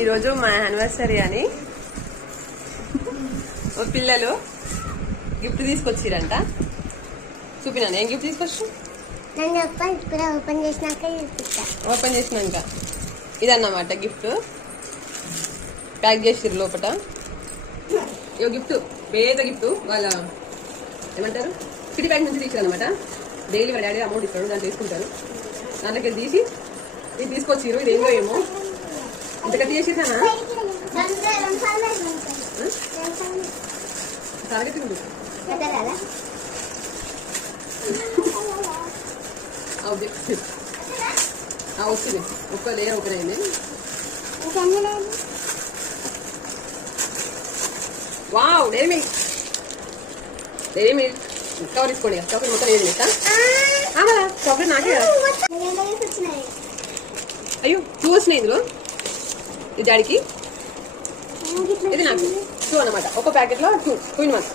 ఈరోజు మా యానివర్సరీ అని పిల్లలు గిఫ్ట్ తీసుకొచ్చిరంట. చూపినాను ఏం గిఫ్ట్ తీసుకొచ్చు. ఓపెన్ చేసినాక ఇదన్నమాట గిఫ్ట్ ప్యాక్ చేసిర్రు లోపల. ఇగో గిఫ్ట్ పేద గిఫ్ట్ వాళ్ళ ఏమంటారు సిటీ బ్యాంక్ నుంచి తీసారు అనమాట. డైలీ వాళ్ళ డాడీ అమౌంట్ ఇస్తాడు, దాన్ని తీసుకుంటారు. దాంట్లోకి తీసి ఇది తీసుకొచ్చిర్రు. ఇది ఏంటో ఏమో ఇంతకట్టి చేసేసానా తరగతి వచ్చింది ఒక్క లేయర్ ఓపెన్ అయింది. వావ్ డైరీ మిల్క్ కవర్ తీసుకోండి. చాక్లెట్ మొత్తం ఏది చేస్తా చాక్లెట్ నాకే కదా. అయ్యో 2 వచ్చినాయి ఇందులో. ఇది డాడీకి ఇది నాకు 2 అన్నమాట. ఒక ప్యాకెట్లో 2 ఇన్ 1.